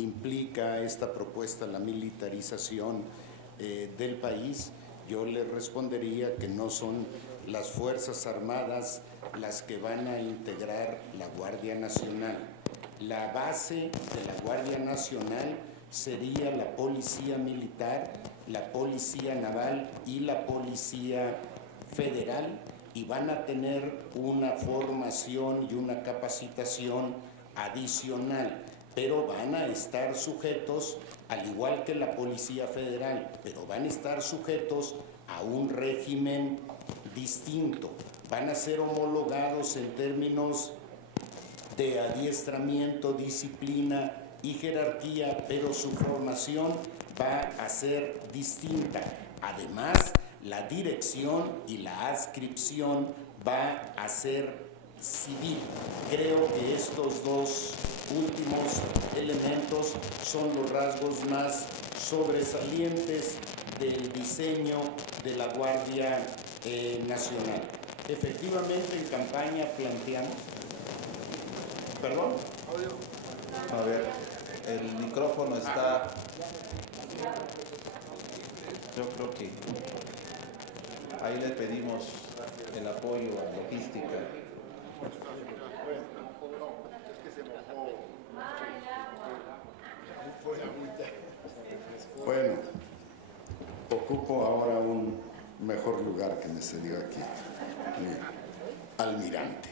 implica esta propuesta la militarización del país, yo le respondería que no son las Fuerzas Armadas las que van a integrar la Guardia Nacional. La base de la Guardia Nacional sería la Policía Militar, la Policía Naval y la Policía Federal, y van a tener una formación y una capacitación adicional, pero van a estar sujetos, al igual que la Policía Federal, pero van a estar sujetos a un régimen distinto. Van a ser homologados en términos de adiestramiento, disciplina y jerarquía, pero su formación va a ser distinta. Además, la dirección y la adscripción va a ser civil. Creo que estos dos últimos elementos son los rasgos más sobresalientes del diseño de la Guardia Nacional. Efectivamente, en campaña planteamos... ¿Perdón? A ver, el micrófono está... Yo creo que ahí le pedimos el apoyo a logística. Bueno, ocupo ahora un mejor lugar que me cedió aquí, almirante.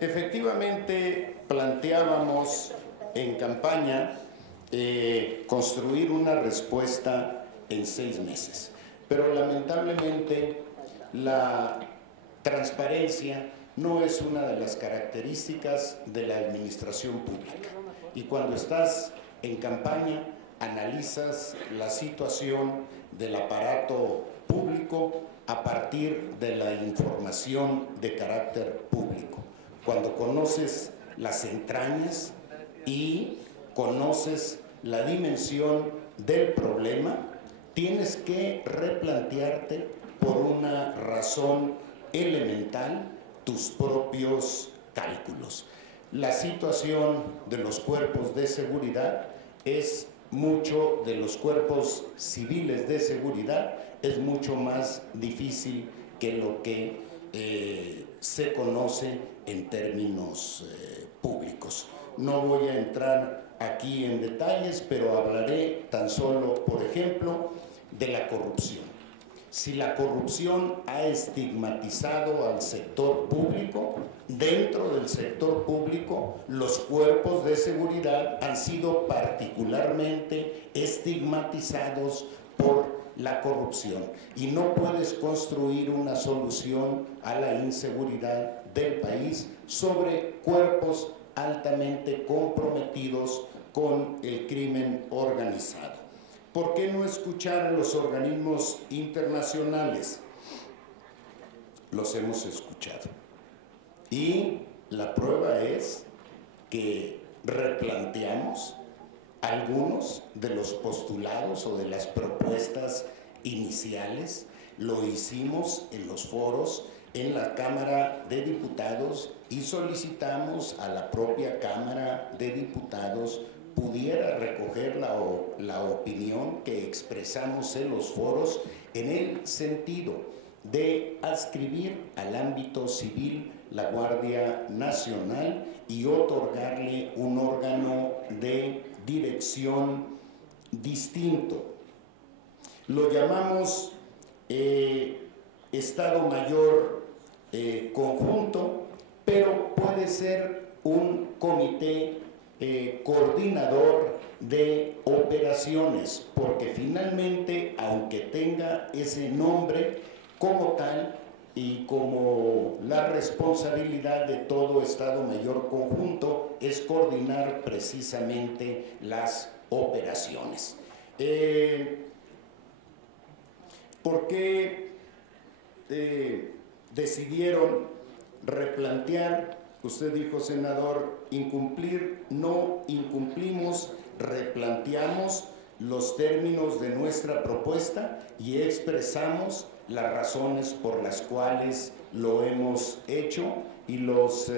Efectivamente, planteábamos en campaña construir una respuesta en 6 meses, pero lamentablemente la transparencia no es una de las características de la administración pública. Y cuando estás en campaña, analizas la situación del aparato público a partir de la información de carácter público. Cuando conoces las entrañas y conoces la dimensión del problema, tienes que replantearte por una razón elemental tus propios cálculos. La situación de los cuerpos de seguridad es mucho, de los cuerpos civiles de seguridad, es mucho más difícil que lo que se conoce en términos públicos. No voy a entrar aquí en detalles, pero hablaré tan solo, por ejemplo, de la corrupción. Si la corrupción ha estigmatizado al sector público, dentro del sector público, los cuerpos de seguridad han sido particularmente estigmatizados por la corrupción. Y no puedes construir una solución a la inseguridad del país sobre cuerpos altamente comprometidos con el crimen organizado. ¿Por qué no escuchar a los organismos internacionales? Los hemos escuchado. Y la prueba es que replanteamos algunos de los postulados o de las propuestas iniciales. Lo hicimos en los foros en la Cámara de Diputados y solicitamos a la propia Cámara de Diputados pudiera recoger la opinión que expresamos en los foros en el sentido de adscribir al ámbito civil la Guardia Nacional y otorgarle un órgano de dirección distinto. Lo llamamos Estado Mayor conjunto, pero puede ser un comité coordinador de operaciones, porque finalmente, aunque tenga ese nombre como tal y como la responsabilidad de todo Estado Mayor conjunto es coordinar precisamente las operaciones. ¿Por qué decidieron replantear? Usted dijo, senador, incumplir, no incumplimos, replanteamos los términos de nuestra propuesta y expresamos las razones por las cuales lo hemos hecho y los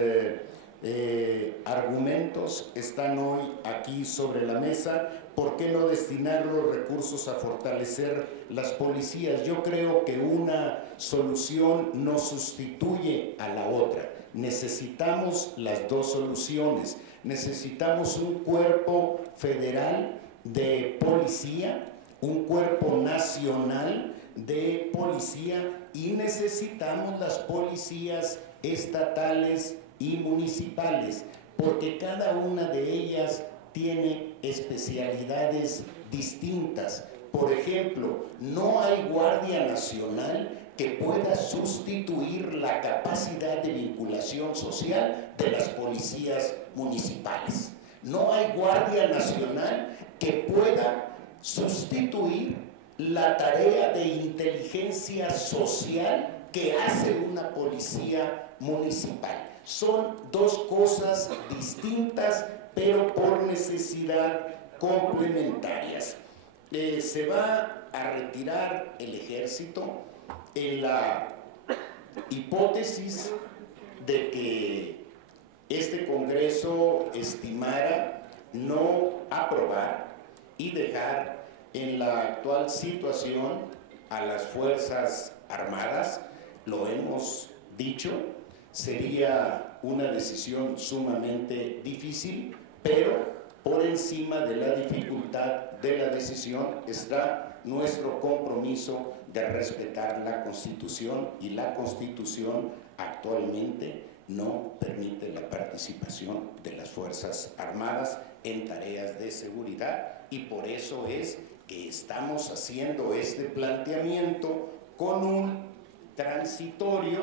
argumentos están hoy aquí sobre la mesa. ¿Por qué no destinar los recursos a fortalecer las policías? Yo creo que una solución no sustituye a la otra. Necesitamos las dos soluciones. Necesitamos un cuerpo federal de policía, un cuerpo nacional de policía, y necesitamos las policías estatales y municipales, porque cada una de ellas tiene especialidades distintas. Por ejemplo, no hay Guardia Nacional que pueda sustituir la capacidad de vinculación social de las policías municipales. No hay Guardia Nacional que pueda sustituir la tarea de inteligencia social que hace una policía municipal. Son dos cosas distintas, pero por necesidad complementarias. Se va a retirar el ejército en la hipótesis de que este Congreso estimara no aprobar y dejar en la actual situación a las Fuerzas Armadas. Lo hemos dicho, sería una decisión sumamente difícil, pero por encima de la dificultad de la decisión está nuestro compromiso de respetar la Constitución, y la Constitución actualmente no permite la participación de las Fuerzas Armadas en tareas de seguridad, y por eso es que estamos haciendo este planteamiento con un transitorio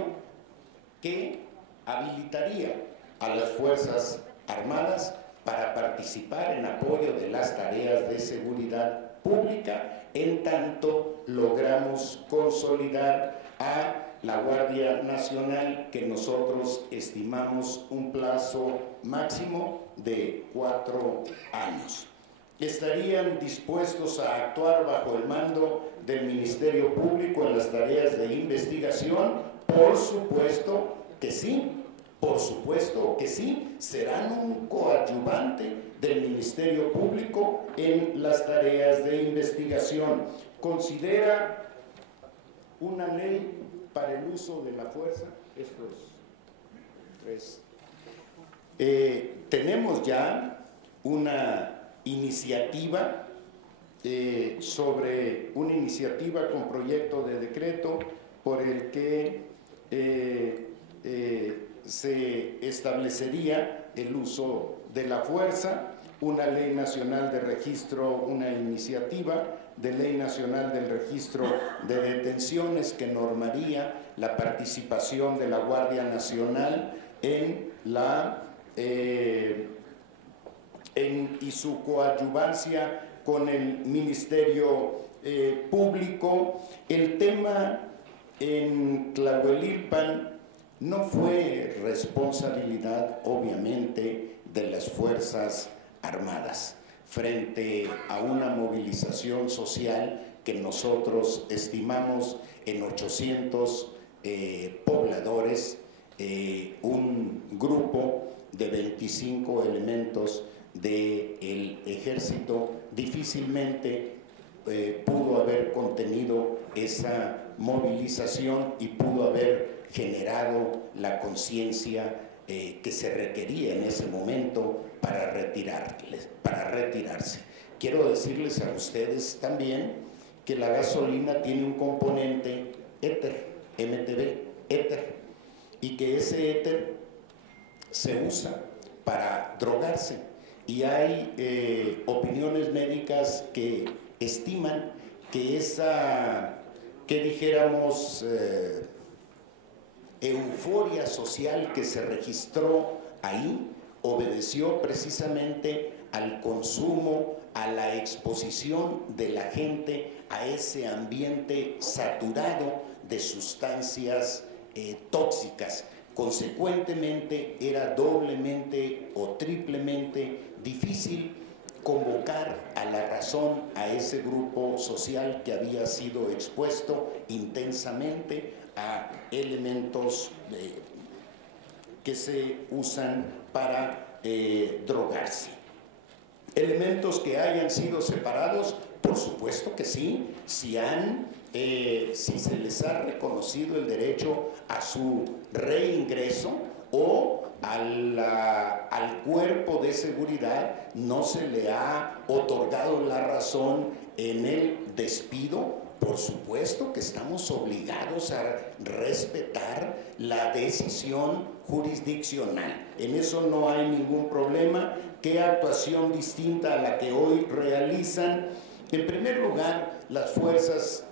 que habilitaría a las Fuerzas Armadas para participar en apoyo de las tareas de seguridad pública, en tanto logramos consolidar a la Guardia Nacional, que nosotros estimamos un plazo máximo de 4 años. ¿Estarían dispuestos a actuar bajo el mando del Ministerio Público en las tareas de investigación? Por supuesto que sí. Por supuesto que sí, serán un coadyuvante del Ministerio Público en las tareas de investigación. ¿Considera una ley para el uso de la fuerza? Estos tres. Tenemos ya una iniciativa una iniciativa con proyecto de decreto por el que se establecería el uso de la fuerza, una ley nacional de registro, una iniciativa de ley nacional del registro de detenciones que normaría la participación de la Guardia Nacional y su coadyuvancia con el Ministerio Público. El tema en Tlahuelilpan no fue responsabilidad, obviamente, de las Fuerzas Armadas frente a una movilización social que nosotros estimamos en 800 pobladores, un grupo de 25 elementos del ejército difícilmente pudo haber contenido esa movilización y pudo haber generado la conciencia que se requería en ese momento para retirarse. Quiero decirles a ustedes también que la gasolina tiene un componente éter, MTB, éter, y que ese éter se usa para drogarse, y hay opiniones médicas que estiman que dijéramos, euforia social que se registró ahí obedeció precisamente al consumo, a la exposición de la gente a ese ambiente saturado de sustancias tóxicas. Consecuentemente, era doblemente o triplemente difícil convocar a la razón a ese grupo social que había sido expuesto intensamente a elementos que se usan para drogarse. Elementos que hayan sido separados, por supuesto que sí, si se les ha reconocido el derecho a su reingreso o al cuerpo de seguridad no se le ha otorgado la razón en el despido, por supuesto que estamos obligados a respetar la decisión jurisdiccional. En eso no hay ningún problema. ¿Qué actuación distinta a la que hoy realizan? En primer lugar, las fuerzas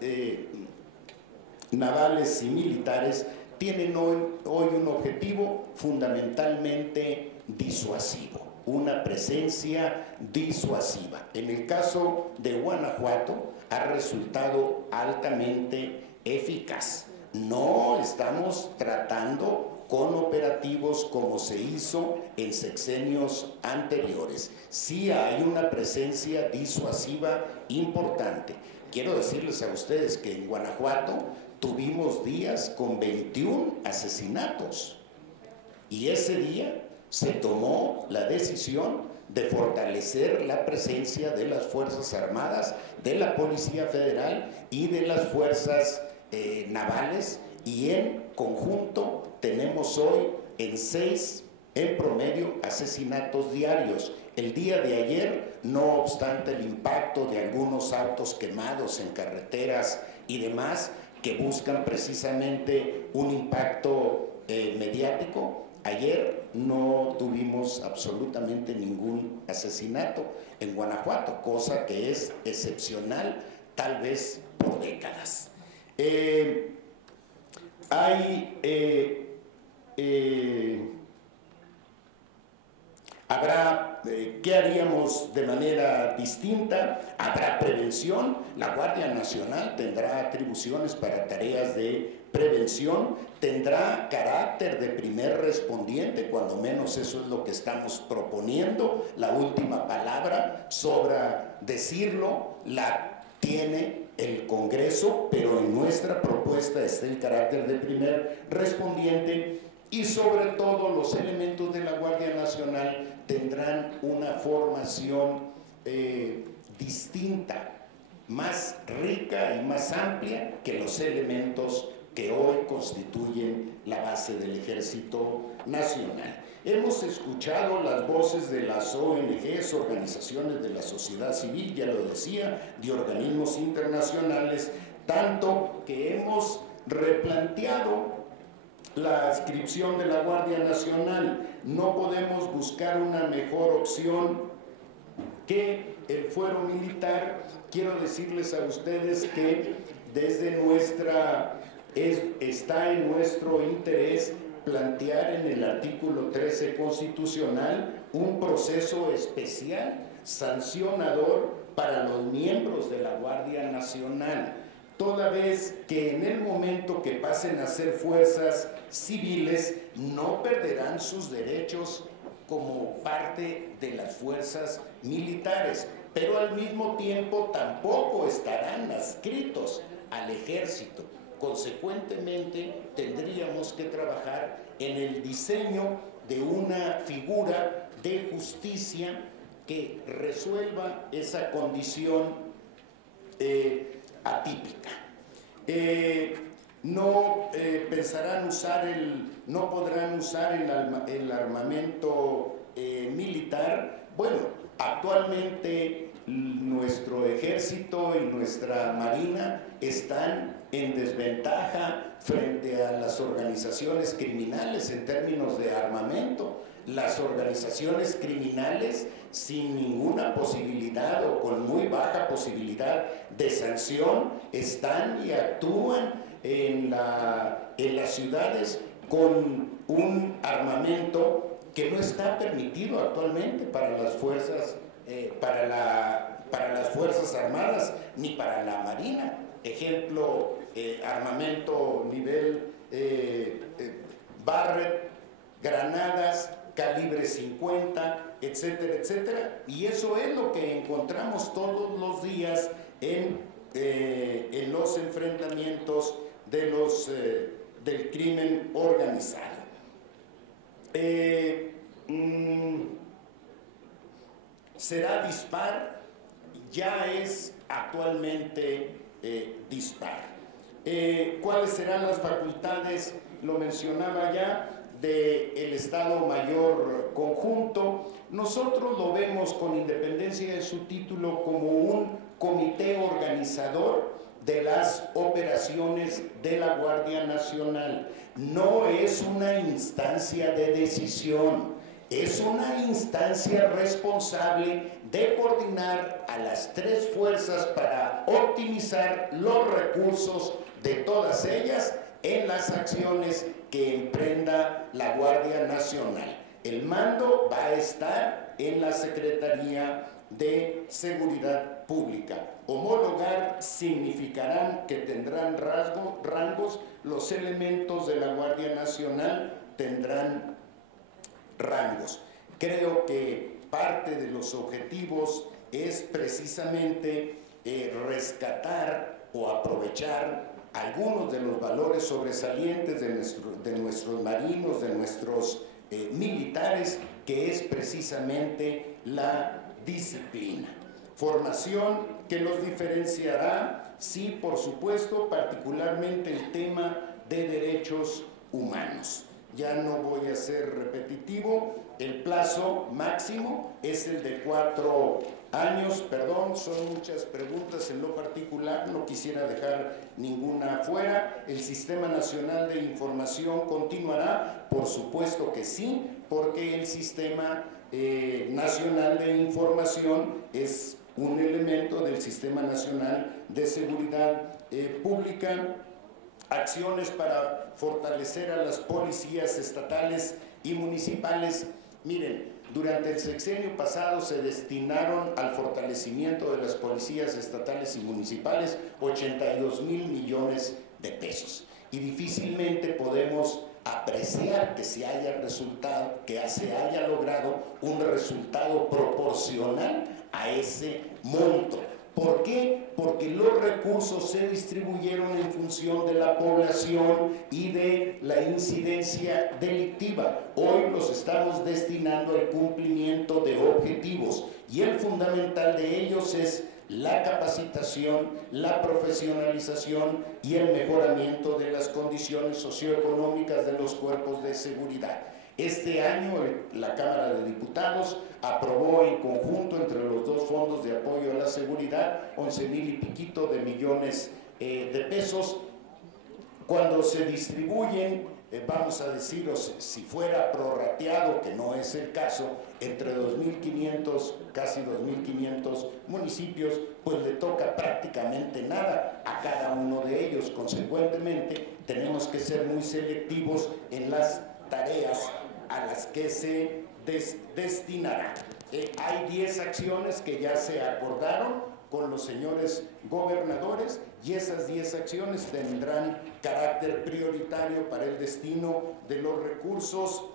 navales y militares tienen hoy un objetivo fundamentalmente disuasivo, una presencia disuasiva. En el caso de Guanajuato ha resultado altamente eficaz. No estamos tratando con operativos como se hizo en sexenios anteriores. Sí hay una presencia disuasiva importante. Quiero decirles a ustedes que en Guanajuato tuvimos días con 21 asesinatos y ese día se tomó la decisión de fortalecer la presencia de las Fuerzas Armadas, de la Policía Federal y de las Fuerzas Navales, y en conjunto tenemos hoy en 6 en promedio asesinatos diarios. El día de ayer, no obstante el impacto de algunos autos quemados en carreteras y demás que buscan precisamente un impacto mediático, ayer no tuvimos absolutamente ningún asesinato en Guanajuato, cosa que es excepcional tal vez por décadas. ¿Qué haríamos de manera distinta? Habrá prevención. La Guardia Nacional tendrá atribuciones para tareas de prevención, tendrá carácter de primer respondiente, cuando menos eso es lo que estamos proponiendo. La última palabra, sobra decirlo, la tiene el Congreso, pero en nuestra propuesta está el carácter de primer respondiente. Y sobre todo los elementos de la Guardia Nacional tendrán una formación distinta, más rica y más amplia que los elementos que hoy constituyen la base del Ejército Nacional. Hemos escuchado las voces de las ONGs, organizaciones de la sociedad civil, ya lo decía, de organismos internacionales, tanto que hemos replanteado la adscripción de la Guardia Nacional. No podemos buscar una mejor opción que el fuero militar. Quiero decirles a ustedes que desde está en nuestro interés plantear en el artículo 13 constitucional un proceso especial sancionador para los miembros de la Guardia Nacional, toda vez que en el momento que pasen a ser fuerzas civiles no perderán sus derechos como parte de las fuerzas militares, pero al mismo tiempo tampoco estarán adscritos al ejército. Consecuentemente, tendríamos que trabajar en el diseño de una figura de justicia que resuelva esa condición atípica. No podrán usar el armamento militar. Bueno, actualmente nuestro ejército y nuestra marina están en desventaja frente a las organizaciones criminales en términos de armamento. Las organizaciones criminales sin ninguna posibilidad o con muy baja posibilidad de sanción están y actúan en las ciudades con un armamento que no está permitido actualmente para las fuerzas Armadas ni para la Marina. Ejemplo, armamento nivel Barrett, granadas, calibre 50, etcétera, etcétera. Y eso es lo que encontramos todos los días en los enfrentamientos del crimen organizado. será dispar, ya es actualmente dispar. ¿Cuáles serán las facultades? Lo mencionaba ya, del Estado Mayor Conjunto. Nosotros lo vemos, con independencia de su título, como un comité organizador de las operaciones de la Guardia Nacional. No es una instancia de decisión, es una instancia responsable de coordinar a las tres fuerzas para optimizar los recursos de todas ellas en las acciones que emprenda la Guardia Nacional. El mando va a estar en la Secretaría de Seguridad Pública. Homologar significarán que tendrán rangos, los elementos de la Guardia Nacional tendrán rangos. Creo que parte de los objetivos es precisamente rescatar o aprovechar algunos de los valores sobresalientes de nuestros marinos, de nuestros militares, que es precisamente la disciplina. Formación que los diferenciará, sí, por supuesto, particularmente el tema de derechos humanos. Ya no voy a ser repetitivo, el plazo máximo es el de 4 años, perdón, son muchas preguntas en lo particular, no quisiera dejar ninguna fuera. El Sistema Nacional de Información continuará, por supuesto que sí, porque el Sistema Nacional de Información es un elemento del Sistema Nacional de Seguridad Pública. Acciones para fortalecer a las policías estatales y municipales. Miren, durante el sexenio pasado se destinaron al fortalecimiento de las policías estatales y municipales 82,000 millones de pesos. Y difícilmente podemos apreciar que se haya logrado un resultado proporcional a ese monto. ¿Por qué? Porque los recursos se distribuyeron en función de la población y de la incidencia delictiva. Hoy los estamos destinando al cumplimiento de objetivos y el fundamental de ellos es la capacitación, la profesionalización y el mejoramiento de las condiciones socioeconómicas de los cuerpos de seguridad. Este año la Cámara de Diputados aprobó en conjunto entre los dos fondos de apoyo a la seguridad 11,000 y piquito de millones de pesos. Cuando se distribuyen, vamos a decir, si fuera prorrateado, que no es el caso, entre 2.500, casi 2.500 municipios, pues le toca prácticamente nada a cada uno de ellos. Consecuentemente, tenemos que ser muy selectivos en las tareas a las que se destinará. Hay 10 acciones que ya se acordaron con los señores gobernadores y esas 10 acciones tendrán carácter prioritario para el destino de los recursos.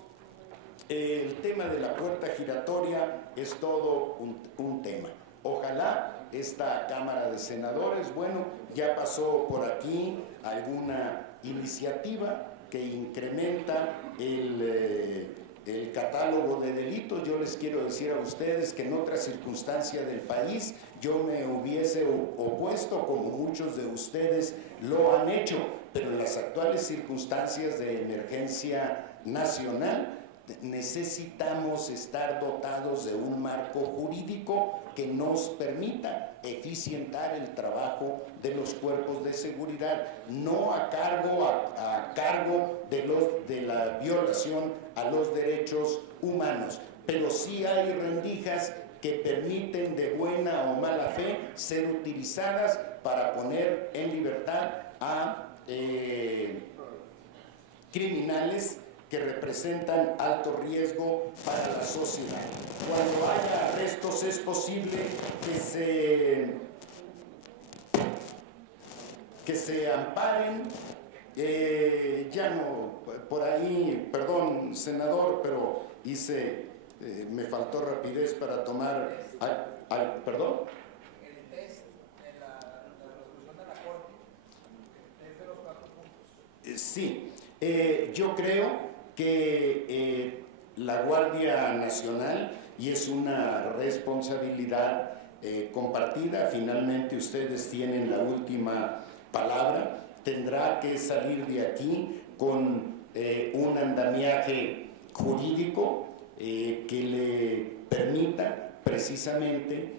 El tema de la puerta giratoria es todo un tema. Ojalá esta Cámara de Senadores, bueno, ya pasó por aquí alguna iniciativa que incrementa el catálogo de delitos. Yo les quiero decir a ustedes que en otra circunstancia del país yo me hubiese opuesto, como muchos de ustedes lo han hecho, pero en las actuales circunstancias de emergencia nacional necesitamos estar dotados de un marco jurídico que nos permita eficientar el trabajo de los cuerpos de seguridad, no a cargo de la violación a los derechos humanos, pero sí hay rendijas que permiten de buena o mala fe ser utilizadas para poner en libertad a criminales que representan alto riesgo para la sociedad. Cuando haya arrestos es posible que se amparen. Ya no, por ahí, perdón, senador, pero me faltó rapidez para tomar, perdón. El test de la resolución de la Corte, el test de los 4 puntos. Sí, yo creo que la Guardia Nacional, y es una responsabilidad compartida. Finalmente ustedes tienen la última palabra. Tendrá que salir de aquí con un andamiaje jurídico que le permita precisamente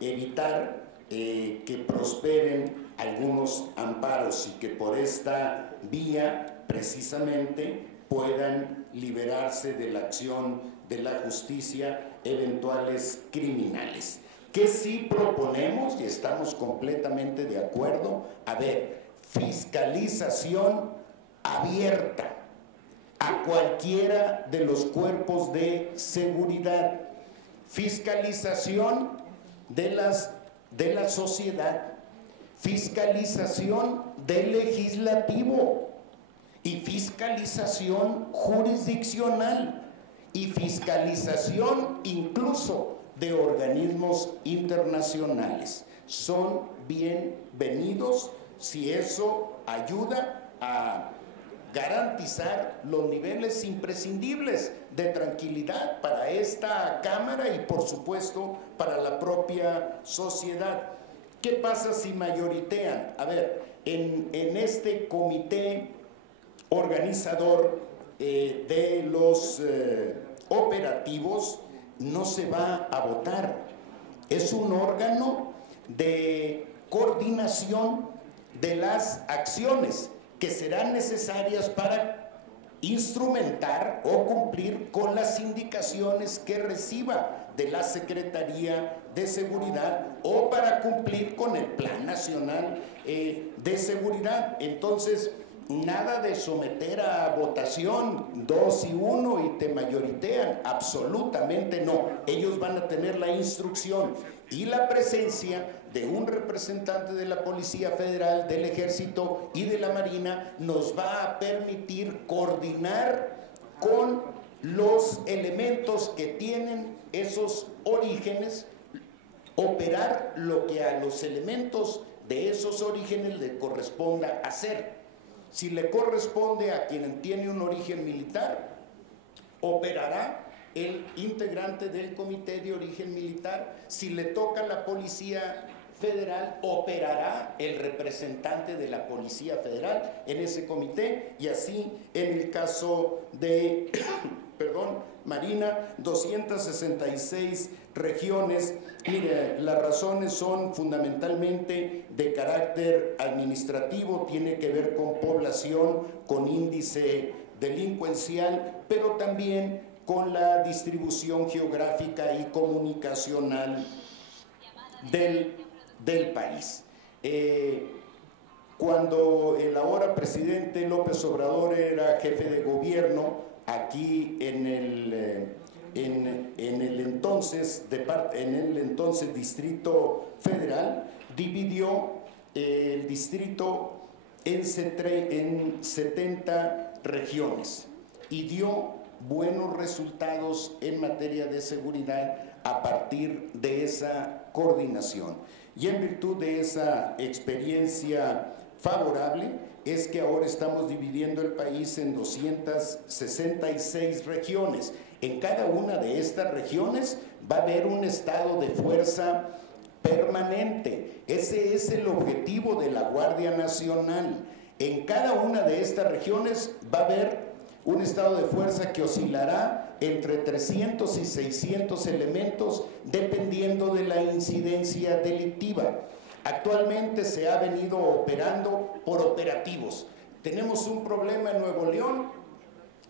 evitar que prosperen algunos amparos y que por esta vía precisamente puedan liberarse de la acción de la justicia eventuales criminales. ¿Qué sí proponemos? Y estamos completamente de acuerdo. A ver, fiscalización abierta a cualquiera de los cuerpos de seguridad, fiscalización de la sociedad, fiscalización del legislativo y fiscalización jurisdiccional y fiscalización incluso de organismos internacionales. Son bienvenidos si eso ayuda a garantizar los niveles imprescindibles de tranquilidad para esta Cámara y por supuesto para la propia sociedad. ¿Qué pasa si mayoritean? A ver, en este comité organizador de los operativos no se va a votar. Es un órgano de coordinación de las acciones que serán necesarias para instrumentar o cumplir con las indicaciones que reciba de la Secretaría de Seguridad o para cumplir con el Plan Nacional de Seguridad. Entonces, nada de someter a votación 2 y 1 y te mayoritean, absolutamente no. Ellos van a tener la instrucción y la presencia de un representante de la Policía Federal, del Ejército y de la Marina nos va a permitir coordinar con los elementos que tienen esos orígenes, operar lo que a los elementos de esos orígenes le corresponda hacer. Si le corresponde a quien tiene un origen militar, operará el integrante del comité de origen militar. Si le toca a la Policía Federal, operará el representante de la Policía Federal en ese comité, y así en el caso de Marina, 266 regiones. Mire, las razones son fundamentalmente de carácter administrativo, tiene que ver con población, con índice delincuencial, pero también con la distribución geográfica y comunicacional del país. Cuando el ahora presidente López Obrador era jefe de gobierno, aquí en el entonces Distrito Federal, dividió el distrito en 70 regiones y dio buenos resultados en materia de seguridad a partir de esa coordinación. Y en virtud de esa experiencia favorable es que ahora estamos dividiendo el país en 266 regiones. En cada una de estas regiones va a haber un estado de fuerza permanente. Ese es el objetivo de la Guardia Nacional. En cada una de estas regiones va a haber un estado de fuerza que oscilará entre 300 y 600 elementos dependiendo de la incidencia delictiva. Actualmente se ha venido operando por operativos. Tenemos un problema en Nuevo León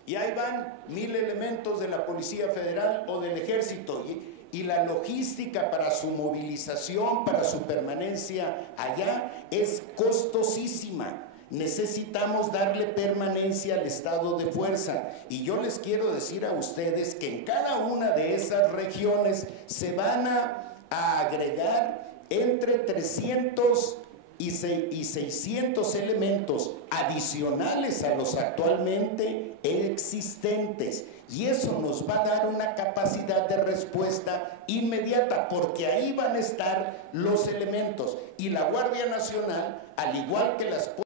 y ahí van 1000 elementos de la Policía Federal o del Ejército y la logística para su movilización, para su permanencia allá es costosísima. Necesitamos darle permanencia al estado de fuerza, y yo les quiero decir a ustedes que en cada una de esas regiones se van a agregar entre 300 y 600 elementos adicionales a los actualmente existentes, y eso nos va a dar una capacidad de respuesta inmediata, porque ahí van a estar los elementos, y la Guardia Nacional, al igual que las